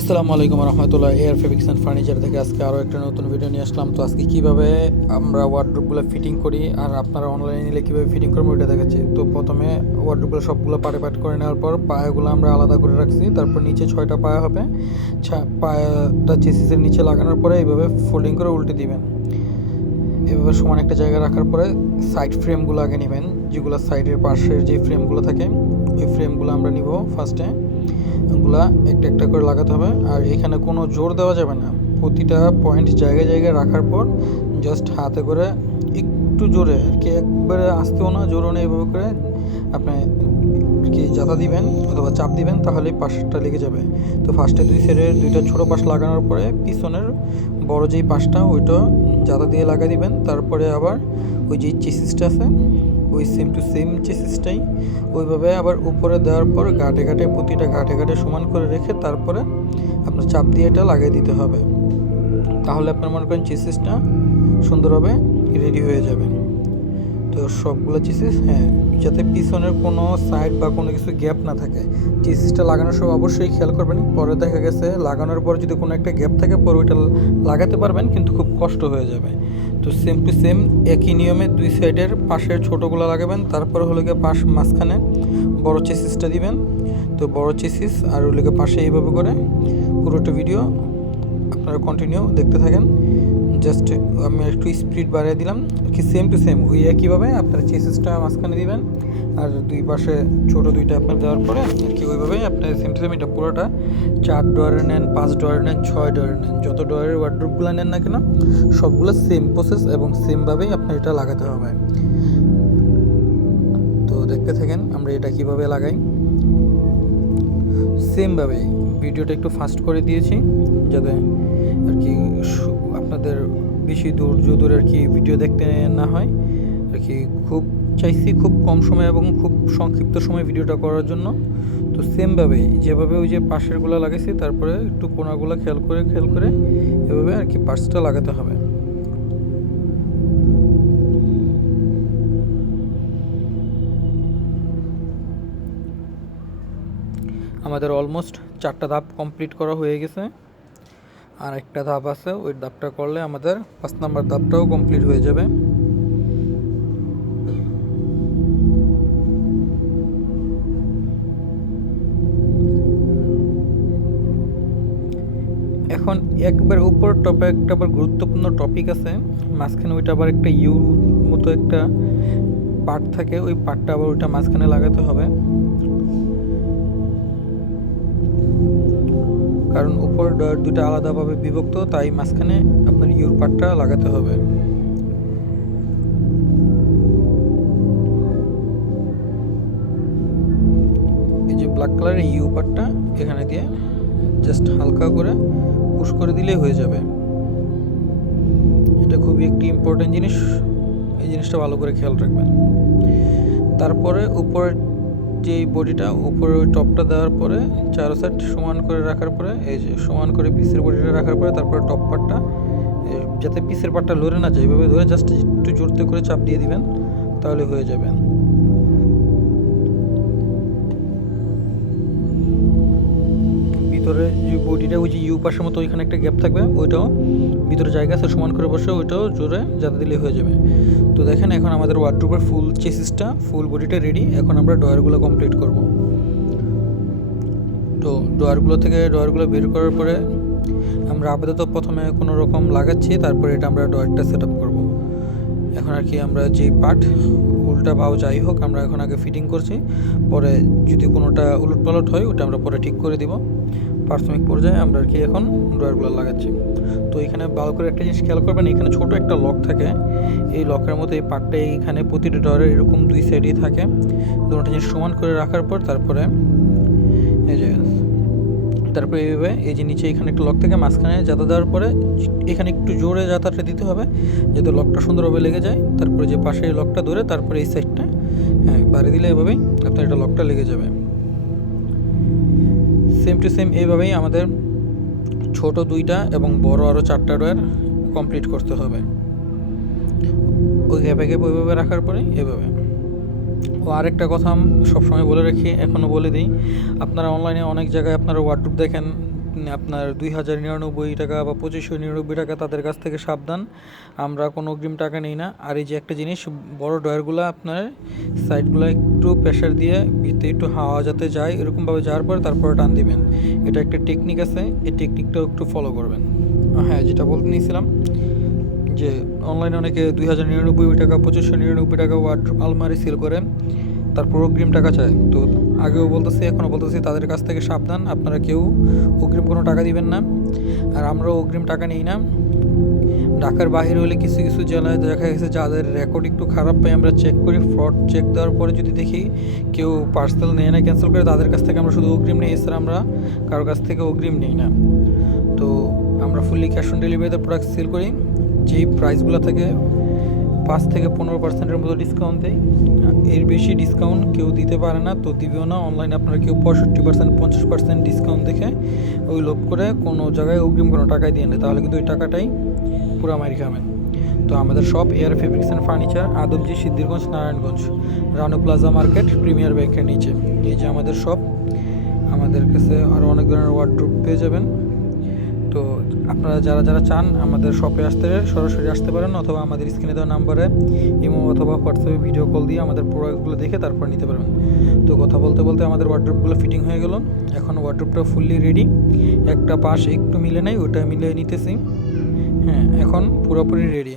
আসসালামু আলাইকুম রহমতুল্লাহ। Air fabrics and furniture থেকে আজকে আরও একটা নতুন ভিডিও নিয়ে আসলাম। তো আজকে কীভাবে আমরা ওয়ার্ডরোবগুলো ফিটিং করি আর আপনারা অনলাইনে নিলে কীভাবে ফিটিং করবো ওইটা দেখাচ্ছি। তো প্রথমে ওয়ার্ডরোবগুলো সবগুলো পার্ট করে নেওয়ার পর পায়াগুলো আমরা আলাদা করে রাখছি। তারপর নিচে 6টা পায়া হবে। পায়াটা চেসিসের নিচে লাগানোর পরে এইভাবে ফোল্ডিং করে উল্টে দিবেন। এভাবে সমান একটা জায়গায় রাখার পরে সাইড ফ্রেমগুলো আগে নেবেন, যেগুলো সাইডের পাশের যে ফ্রেমগুলো থাকে ওই ফ্রেমগুলো আমরা নিব। ফার্স্টে ওগুলা একটা একটা করে লাগাতে হবে। আর এখানে কোনো জোর দেওয়া যাবে না, প্রতিটা পয়েন্ট জায়গায় জায়গায় রাখার পর জাস্ট হাতে করে একটু জোরে আর কি, একবারে আসতেও না জোরও না, এভাবে করে আপনি কি জাতা দিবেন অথবা চাপ দিবেন, তাহলে পাশটা লেগে যাবে। তো ফার্স্টে দুই সাইডের দুইটা ছোটো পাশ লাগানোর পরে পিছনের বড় যেই পাশটা ওইটা জাতা দিয়ে লাগাই দিবেন। তারপরে আবার ওই যে চেসিসটা আছে ওই সেম টু সেম চেসিসটাই ওইভাবে আবার উপরে দেওয়ার পর ঘাটে ঘাটে প্রতিটা ঘাটে ঘাটে সমান করে রেখে তারপরে আপনার চাপ দিয়ে এটা লাগিয়ে দিতে হবে। তাহলে আপনার মনে করেন চেসিসটা সুন্দরভাবে রেডি হয়ে যাবে। তো সবগুলো চেসিস যাতে পিছনের কোনো সাইড বা কোনো কিছু গ্যাপ না থাকে। চেসিসটা লাগানোর সময় অবশ্যই খেয়াল করবেন, পরে দেখা গেছে লাগানোর পর যদি কোনো একটা গ্যাপ থাকে পরে ওইটা লাগাতে পারবেন কিন্তু খুব কষ্ট হয়ে যাবে। তো সেম টু সেম একই নিয়মে দুই সাইডের পাশের ছোটোগুলো লাগাবেন। তারপর হলো গিয়ে পাশ মাঝখানে বড় চেসিসটা দিবেন। তো বড় চেসিস আর হলো গিয়ে পাশে এইভাবে করে পুরোটা ভিডিও আপনারা কন্টিনিউ দেখতে থাকেন। জাস্ট আমি একটু স্পিড বাড়িয়ে দিলাম কি, সেম টু সেম ওই একইভাবে আপনার চেসিসটা মাঝখানে দিবেন আর দুই পাশে ছোটো দুইটা আপনার দেওয়ার পরে আর কি ওইভাবেই আপনার সেম টু সেম এটা পুরোটা 4 ডয়ারের নেন, 5 ডয়ারের নেন, 6 ডয়ারের নেন, যত ডয়ারের ওয়ার্ডরোবগুলো নেন না কেন সবগুলো সেম প্রসেস এবং সেমভাবেই আপনার এটা লাগাতে হবে। তো দেখতে থাকেন আমরা এটা কিভাবে লাগাই। সেমভাবে ভিডিওটা একটু ফাস্ট করে দিয়েছি যাতে আর কি আপনাদের বেশি দূর আর কি ভিডিও দেখতে না হয় আর কি। চাইছি খুব কম সময় এবং খুব সংক্ষিপ্ত সময় ভিডিওটা করার জন্য। তো সেমভাবে যেভাবে ওই যে পাশেরগুলো লাগাইছি তারপরে একটু কোনাগুলো খেয়াল করে এভাবে আর কি পার্টসটা লাগাতে হবে। আমাদের অলমোস্ট 4টা ধাপ কমপ্লিট করা হয়ে গেছে, আর একটা ধাপ আছে, ওই ধাপটা করলে আমাদের 5 নম্বর ধাপটাও কমপ্লিট হয়ে যাবে। এখন একবার উপর টপে একটা আবার গুরুত্বপূর্ণ টপিক আছে, মাঝখানে ওইটা আবার একটা ইউ মতো একটা পার্ট থাকে, ওই পার্টটা আবার ওইটা মাঝখানে লাগাতে হবে, কারণ উপর ডয়ার দুটো আলাদাভাবে বিভক্ত, তাই মাঝখানে আপনার ইউর পার্টটা লাগাতে হবে। এই যে ব্ল্যাক কালারের ইউ পার্টটা এখানে দিয়ে জাস্ট হালকা করে পুশ করে দিলেই হয়ে যাবে। এটা খুবই একটি ইম্পর্টেন্ট জিনিস, এই জিনিসটা ভালো করে খেয়াল রাখবেন। তারপরে উপরের যে বডিটা উপরে ওই টপটা দেওয়ার পরে 4 সাইড সমান করে রাখার পরে এই যে সমান করে পিসের বডিটা রাখার পরে তারপরে টপ পার্টটা যাতে পিসের পার্টটা লড়ে না যায় এইভাবে ধরে জাস্ট একটু জোরতে করে চাপ দিয়ে দিবেন, তাহলে হয়ে যাবে। ভিতরে যে বডিটা ওই যে ইউ পাশের মতো ওইখানে একটা গ্যাপ থাকবে, ওইটাও ভিতরে জায়গা আছে সমান করে বসে ওইটাও জোরে যাতে দিলে হয়ে যাবে। তো দেখেন এখন আমাদের ওয়ার্ডরোবের ফুল চেসিসটা ফুল বডিটা রেডি। এখন আমরা ডয়ারগুলো কমপ্লিট করব। তো ডয়ারগুলো বের করার পরে আমরা আপাতত প্রথমে কোনো রকম লাগাচ্ছি, তারপরে এটা আমরা ডয়ারটা সেট আপ করবো। এখন আর কি আমরা যেই পার্ট উল্টা বাও যাই হোক আমরা এখন আগে ফিটিং করছি, পরে যদি কোনোটা উলট পালট হয় ওটা আমরা পরে ঠিক করে দিব। প্রাথমিক পর্যায়ে আমরা আর কি এখন ডয়ারগুলো লাগাচ্ছি। তো এখানে ভালো করে একটা জিনিস খেয়াল করবেন, এখানে ছোট একটা লক থাকে, এই লকের মতো এই পার্টটা এইখানে প্রতিটা ডয়ারের এরকম দুই সাইডেই থাকে। দুটো জিনিস সমান করে রাখার পর তারপরে এইভাবে এই যে নিচে এখানে একটা লক থেকে মাঝখানে জাতা দেওয়ার পরে এখানে একটু জোরে জাতাটা দিতে হবে যাতে লকটা সুন্দরভাবে লেগে যায়। তারপরে যে পাশে লকটা ধরে তারপরে এই সাইডটা বাড়ি দিলে এভাবেই আপনার এটা লকটা লেগে যাবে। সেম টু সেম এইভাবেই আমাদের ছোট 2টা এবং বড় আরও 4টা ডয়ার কমপ্লিট করতে হবে। ওই গ্যাপে ওইভাবে রাখার পরে এভাবে। ও আরেকটা কথা সবসময় বলে রাখি, এখনও বলে দিই, আপনারা অনলাইনে অনেক জায়গায় আপনারা ওয়ার্ডরোব দেখেন আপনার 2099 টাকা বা 2599 টাকা, তাদের কাছ থেকে সাবধান। আমরা কোনো অগ্রিম টাকা নেই না। আর এই যে একটা জিনিস, বড় ড্রয়ারগুলো আপনার সাইডগুলো একটু প্রেশার দিয়ে ভিতরে একটু হাওয়া যাতে যায়, এরকমভাবে যাওয়ার পর তারপরে টান দিবেন। এটা একটা টেকনিক আছে, এই টেকনিকটাও একটু ফলো করবেন। হ্যাঁ, যেটা বলতে নিয়েছিলাম যে অনলাইনে অনেকে 2099 টাকা 2599 টাকা ওয়ার্ড্রোব আলমারি সেল করে, তারপর অগ্রিম টাকা চায়। তো আগেও বলতেছি, এখনও বলতেছি, তাদের কাছ থেকে সাবধান। আপনারা কেউ অগ্রিম কোনো টাকা দিবেন না, আর আমরাও অগ্রিম টাকা নিই না। ঢাকার বাইরে হলে কিছু কিছু জেলায় দেখা গেছে যাদের রেকর্ড একটু খারাপ পাই, আমরা চেক করি। ফ্রড চেক দেওয়ার পরে যদি দেখি কেউ পার্সেল নেয় না, ক্যান্সেল করে, তাদের কাছ থেকে আমরা শুধু অগ্রিম নিই, এছাড়া আমরা কারোর কাছ থেকে অগ্রিম নিই না। তো আমরা ফুললি ক্যাশ অন ডেলিভারিতে প্রোডাক্ট সেল করি। যেই প্রাইসগুলো থেকে 5 থেকে 15% মতো ডিসকাউন্ট দেয়, এর বেশি ডিসকাউন্ট কেউ দিতে পারে না, তো দিবেও না। অনলাইনে আপনারা কেউ 65% 50% ডিসকাউন্ট দেখে ওই লোভ করে কোনো জায়গায় অগ্রিম কোনো টাকায় দিয়ে নেয়, তাহলে কিন্তু ওই টাকাটাই পুরো মারি খাবেন। তো আমাদের shop air fabrics and furniture, Adamjee, Siddhirganj, Narayanganj, Ranu plaza market, premier ব্যাংকের নিচে। এই যে আমাদের শপ। আমাদের কাছে আরও অনেক ধরনের ওয়ার্ড্রোব পেয়ে যাবেন। তো আপনারা যারা যারা চান আমাদের শপে আসতে, সরাসরি আসতে পারেন, অথবা আমাদের স্ক্রিনে দেওয়া নাম্বারে ইমো অথবা হোয়াটসঅ্যাপে ভিডিও কল দিয়ে আমাদের প্রোডাক্টগুলো দেখে তারপর নিতে পারবেন। তো কথা বলতে বলতে আমাদের ওয়ার্ড্রোবগুলো ফিটিং হয়ে গেল। এখন ওয়ার্ড্রোবটা ফুললি রেডি। একটা পাশ একটু মিলে নেই, ওটা মিলিয়ে নিতেছি। হ্যাঁ, এখন পুরোপুরি রেডি।